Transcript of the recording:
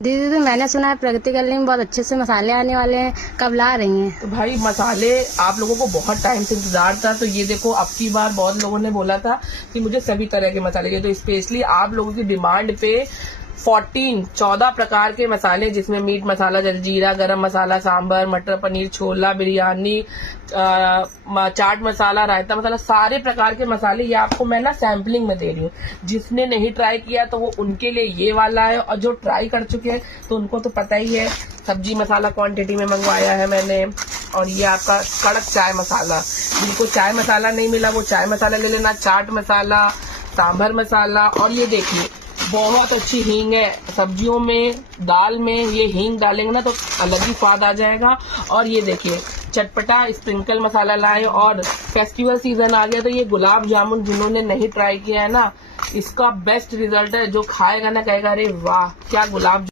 दीदी तो मैंने सुना है प्रगति गली में बहुत अच्छे से मसाले आने वाले हैं, कब ला रही हैं? तो भाई मसाले आप लोगों को बहुत टाइम से इंतजार था, तो ये देखो अब की बार बहुत लोगों ने बोला था कि मुझे सभी तरह के मसाले चाहिए, तो स्पेशली आप लोगों की डिमांड पे 14 प्रकार के मसाले, जिसमें मीट मसाला, जलजीरा, गरम मसाला, सांभर, मटर पनीर, छोला, बिरयानी, चाट मसाला, रायता मसाला, सारे प्रकार के मसाले ये आपको मैं ना सैम्पलिंग में दे रही हूँ। जिसने नहीं ट्राई किया तो वो उनके लिए ये वाला है, और जो ट्राई कर चुके हैं तो उनको तो पता ही है। सब्जी मसाला क्वांटिटी में मंगवाया है मैंने, और ये आपका कड़क चाय मसाला, जिनको चाय मसाला नहीं मिला वो चाय मसाला ले लेना, चाट मसाला, सांभर मसाला। और ये देखिए बहुत अच्छी हींग है, सब्जियों में, दाल में ये हींग डालेंगे ना तो अलग ही स्वाद आ जाएगा। और ये देखिए चटपटा स्प्रिंकल मसाला लाए, और फेस्टिवल सीजन आ गया तो ये गुलाब जामुन जिन्होंने नहीं ट्राई किया है ना, इसका बेस्ट रिजल्ट है। जो खाएगा ना कहेगा अरे वाह क्या गुलाब